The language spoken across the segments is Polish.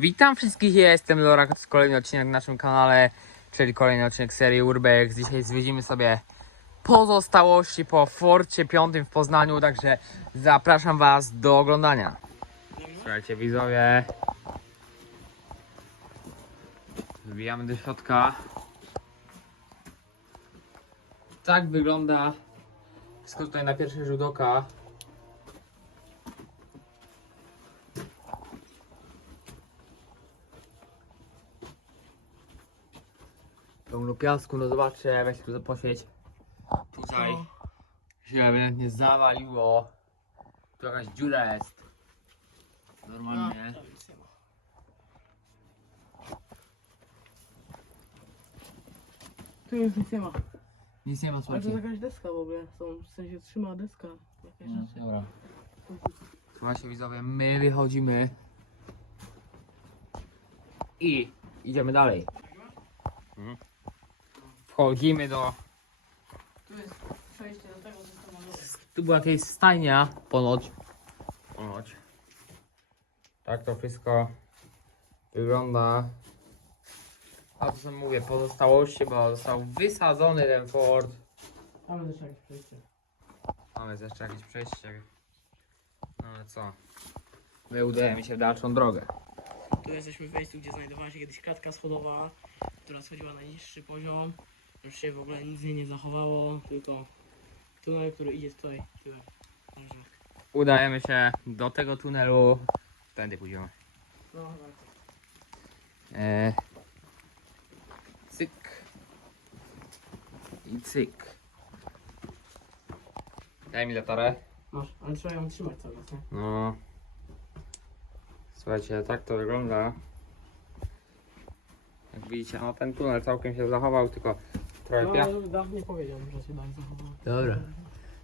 Witam wszystkich, ja jestem Lorak, to jest kolejny odcinek na naszym kanale, czyli kolejny odcinek serii Urbex. Dzisiaj zwiedzimy sobie pozostałości po Forcie 5 w Poznaniu, także zapraszam Was do oglądania. Słuchajcie widzowie, wbijamy do środka. Tak wygląda wszystko tutaj na pierwszy rzut oka. Pełno piasku, no zobaczcie, weź tu poświeć. Tutaj się ewidentnie zawaliło. Tu jakaś dziura jest. Normalnie. Tu już nic nie ma. Nic nie ma, Ale to słuchajcie. jest jakaś deska w ogóle. Są, w sensie trzyma deska. Jakaś No, rzecz. dobra. Słuchajcie widzowie, my wychodzimy i idziemy dalej. Wchodzimy do... Tu jest przejście do tego systemu. Tu była jakaś stajnia ponoć. Ponoć. Tak to wszystko wygląda. A to co mówię, pozostałości, bo został wysadzony ten Ford. Mamy też jakieś przejście. Mamy jeszcze jakieś przejście. No ale co? My udajemy się w dalszą drogę. Tu jesteśmy w miejscu, gdzie znajdowała się kiedyś klatka schodowa, która schodziła na niższy poziom. Już się w ogóle nic nie zachowało, tylko tunel, który idzie tutaj. Tyle. Także, Udajemy się do tego tunelu. Tędy pójdziemy. no tak. E, cyk. I cyk. Daj mi latarę. Masz, ale trzeba ją trzymać cały czas, nie? No. Słuchajcie, tak to wygląda. Jak widzicie, no ten tunel całkiem się zachował, tylko trochę No, piachu. ale Dawid nie powiedział, że się dalej zachowało. Dobra.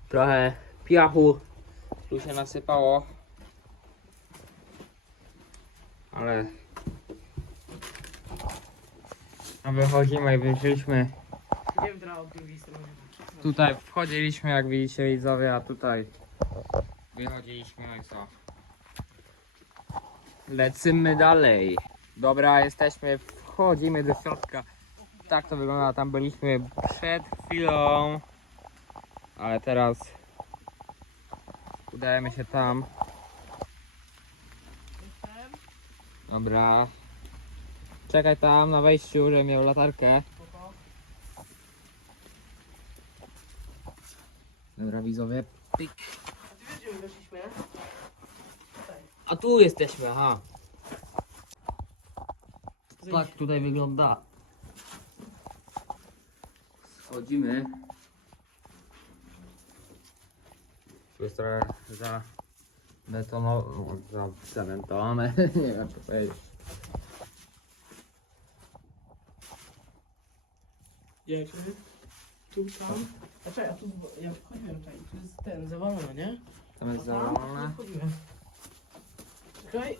Trochę piachu tu się nasypało. Ale no wychodzimy i wyszliśmy. Teraz od drugiej strony. Tutaj wchodziliśmy jak widzicie widzowie, a tutaj wychodziliśmy no i co? Lecimy dalej. Dobra, jesteśmy, wchodzimy do środka. Tak to wygląda, tam byliśmy przed chwilą. Ale teraz udajemy się tam. Dobra. Czekaj tam na wejściu, że miał latarkę. Dobra widzowie. Pyk. A tu jesteśmy, aha. Tak tutaj wygląda. Schodzimy. Tu jest trochę za betonowe, za cementowane, nie wiem jak to powiedzieć. Jest? Tu, tam. A czekaj, a tu, ja wchodziłem tutaj, tu jest ten, zawalony, nie? Tam jest zawalone. Wchodziłem. Czekaj,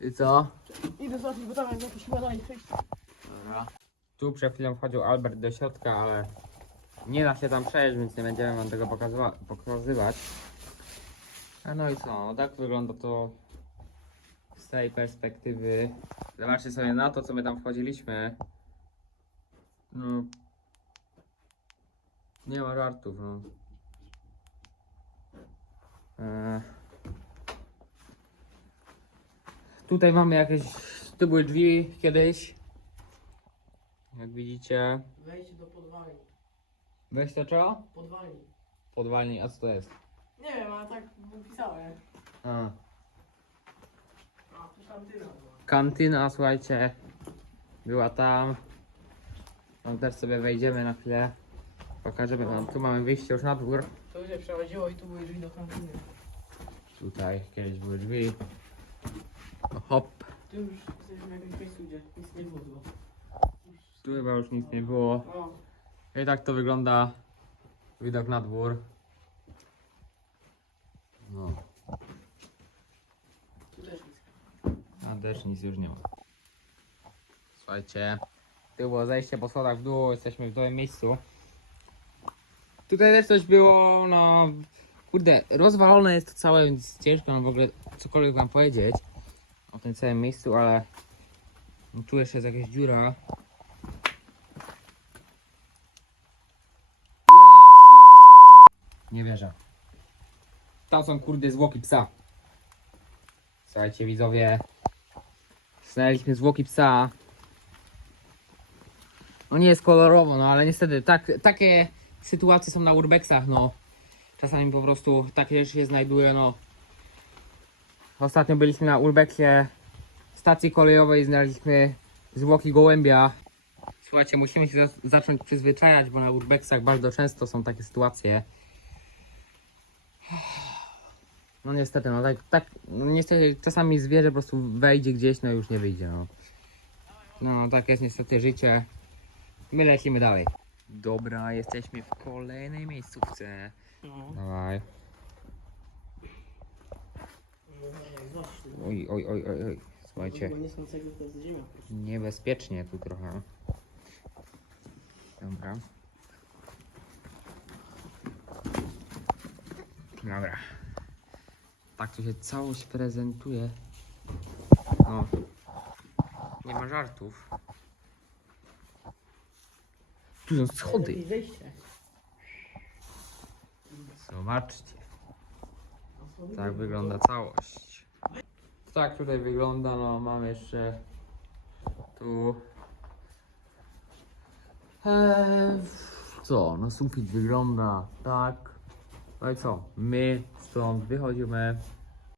I co? idę zobaczyć, bo tam jest chyba dalej przejście. Dobra. Tu przed chwilą wchodził Albert do środka, ale nie da się tam przejść, więc nie będziemy wam tego pokazywa- pokazywać. A no i co? No tak wygląda to z tej perspektywy. Zobaczcie sobie na to, co my tam wchodziliśmy. No. Nie ma żartów, no. Eee. Tutaj mamy jakieś. Tu były drzwi kiedyś. Jak widzicie. Wejście do podwalni. Weź to co? Podwalni. Podwalni, a co to jest? Nie wiem, ale tak pisałem. A. A, tu kantyna była. Kantyna, słuchajcie. Była tam. Tam też sobie wejdziemy na chwilę. Pokażemy wam. Tu mamy wyjście już na dwór. To się przechodziło i tu były drzwi do kantyny. Tutaj kiedyś były drzwi. Hop. Tu już jesteśmy w jakimś miejscu, gdzie nic nie było. Tu chyba już nic nie było. I tak to wygląda. Widok na dwór. No. A też nic już nie ma. Słuchajcie, tu było zejście po schodach w dół, jesteśmy w nowym miejscu. Tutaj też coś było, no... Kurde, rozwalone jest to całe, więc ciężko nam w ogóle cokolwiek wam powiedzieć. o tym całym miejscu, ale no, tu jeszcze jest jakaś dziura. Nie wierzę. Tam są kurde zwłoki psa. Słuchajcie widzowie. Znaleźliśmy zwłoki psa. No nie jest kolorowo, no ale niestety tak, takie sytuacje są na urbexach, no. Czasami po prostu takie rzeczy się znajduje, no. Ostatnio byliśmy na urbexie stacji kolejowej i znaleźliśmy zwłoki gołębia. Słuchajcie, musimy się za- zacząć przyzwyczajać, bo na urbexach bardzo często są takie sytuacje. No niestety, no tak, tak no niestety czasami zwierzę po prostu wejdzie gdzieś, no już nie wyjdzie, no. No, no tak jest niestety życie. My lecimy dalej. Dobra, jesteśmy w kolejnej miejscówce. No. Dawaj. Oj, oj, oj, oj, oj. Słuchajcie, Nie są cegły, to jest ziemia. niebezpiecznie tu trochę. Dobra. Dobra. Tak tu się całość prezentuje. No. Nie ma żartów. Tu są schody. Zobaczcie. Tak wygląda całość. Tak tutaj wygląda, no mam jeszcze tu eee, co, no sufit wygląda tak no i co, my stąd wychodzimy